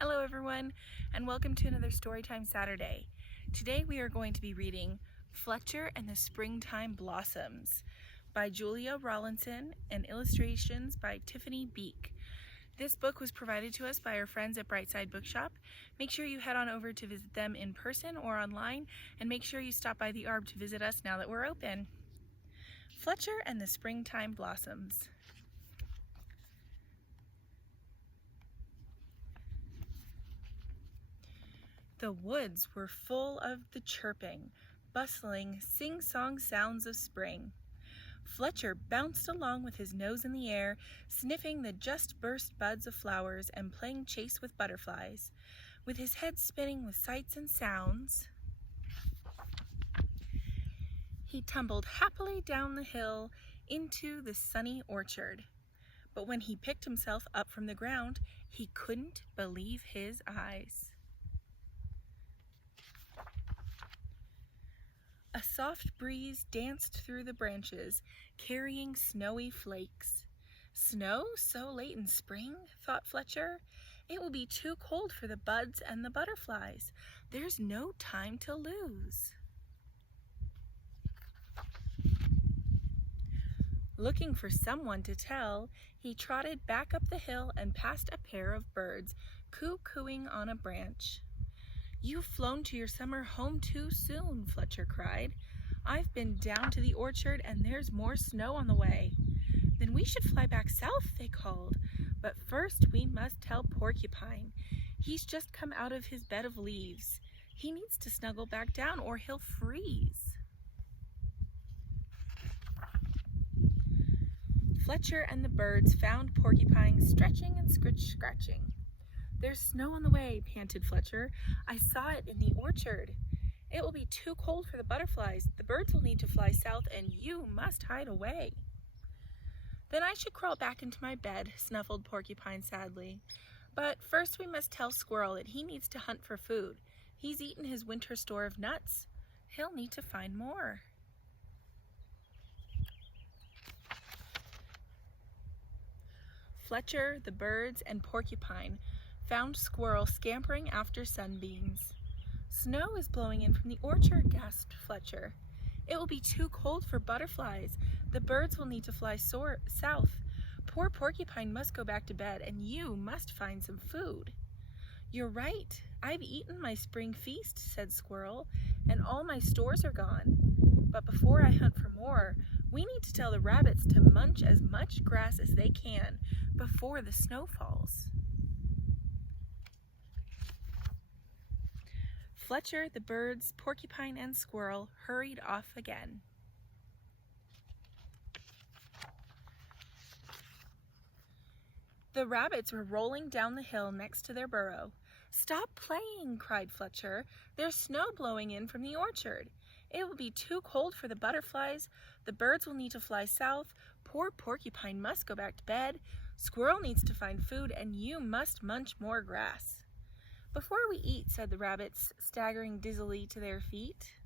Hello everyone, and welcome to another Storytime Saturday. Today we are going to be reading Fletcher and the Springtime Blossoms by Julia Rawlinson and illustrations by Tiffany Beek. This book was provided to us by our friends at Brightside Bookshop. Make sure you head on over to visit them in person or online, and make sure you stop by the Arb to visit us now that we're open. Fletcher and the Springtime Blossoms. The woods were full of the chirping, bustling, sing-song sounds of spring. Fletcher bounced along with his nose in the air, sniffing the just-burst buds of flowers and playing chase with butterflies. With his head spinning with sights and sounds, he tumbled happily down the hill into the sunny orchard. But when he picked himself up from the ground, he couldn't believe his eyes. A soft breeze danced through the branches, carrying snowy flakes. Snow so late in spring, thought Fletcher. It will be too cold for the buds and the butterflies. There's no time to lose. Looking for someone to tell, he trotted back up the hill and past a pair of birds, coo-cooing on a branch. "You've flown to your summer home too soon," Fletcher cried. "I've been down to the orchard and there's more snow on the way." "Then we should fly back south," they called. "But first we must tell Porcupine. He's just come out of his bed of leaves. He needs to snuggle back down or he'll freeze." Fletcher and the birds found Porcupine stretching and scratching. "There's snow on the way," panted Fletcher. "I saw it in the orchard. It will be too cold for the butterflies. The birds will need to fly south, and you must hide away." "Then I should crawl back into my bed," snuffled Porcupine sadly. "But first we must tell Squirrel that he needs to hunt for food. He's eaten his winter store of nuts. He'll need to find more." Fletcher, the birds, and Porcupine found Squirrel scampering after sunbeams. "Snow is blowing in from the orchard," gasped Fletcher. "It will be too cold for butterflies. The birds will need to fly south. Poor Porcupine must go back to bed, and you must find some food." "You're right. I've eaten my spring feast," said Squirrel, "and all my stores are gone. But before I hunt for more, we need to tell the rabbits to munch as much grass as they can before the snow falls." Fletcher, the birds, Porcupine, and Squirrel hurried off again. The rabbits were rolling down the hill next to their burrow. "Stop playing," cried Fletcher. "There's snow blowing in from the orchard. It will be too cold for the butterflies. The birds will need to fly south. Poor Porcupine must go back to bed. Squirrel needs to find food, and you must munch more grass." "Before we eat," said the rabbits, staggering dizzily to their feet,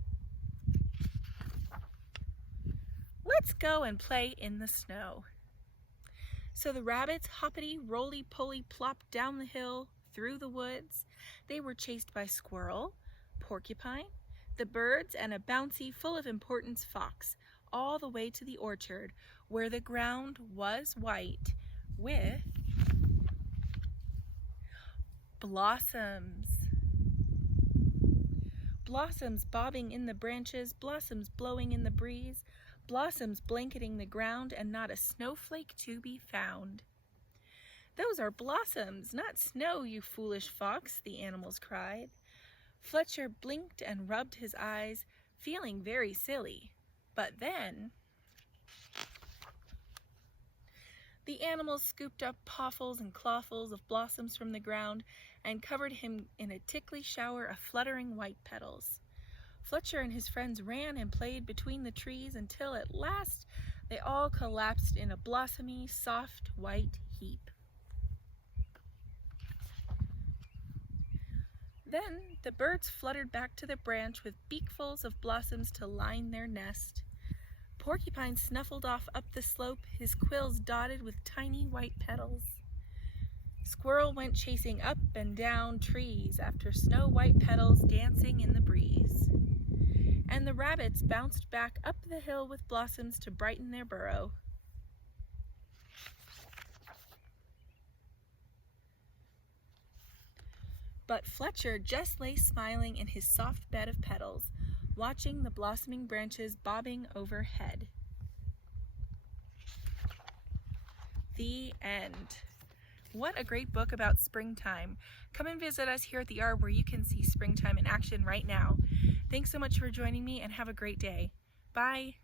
"let's go and play in the snow." So the rabbits hoppity-roly-poly plopped down the hill, through the woods. They were chased by Squirrel, Porcupine, the birds, and a bouncy, full of importance fox, all the way to the orchard, where the ground was white with blossoms. Blossoms bobbing in the branches, blossoms blowing in the breeze, blossoms blanketing the ground, and not a snowflake to be found. "Those are blossoms, not snow, you foolish fox," the animals cried. Fletcher blinked and rubbed his eyes, feeling very silly. But then the animals scooped up pawfuls and clawfuls of blossoms from the ground and covered him in a tickly shower of fluttering white petals. Fletcher and his friends ran and played between the trees until at last they all collapsed in a blossomy, soft, white heap. Then the birds fluttered back to the branch with beakfuls of blossoms to line their nest. Porcupine snuffled off up the slope, his quills dotted with tiny white petals. Squirrel went chasing up and down trees after snow-white petals dancing in the breeze. And the rabbits bounced back up the hill with blossoms to brighten their burrow. But Fletcher just lay smiling in his soft bed of petals, watching the blossoming branches bobbing overhead. The end. What a great book about springtime. Come and visit us here at the Arbor where you can see springtime in action right now. Thanks so much for joining me and have a great day. Bye.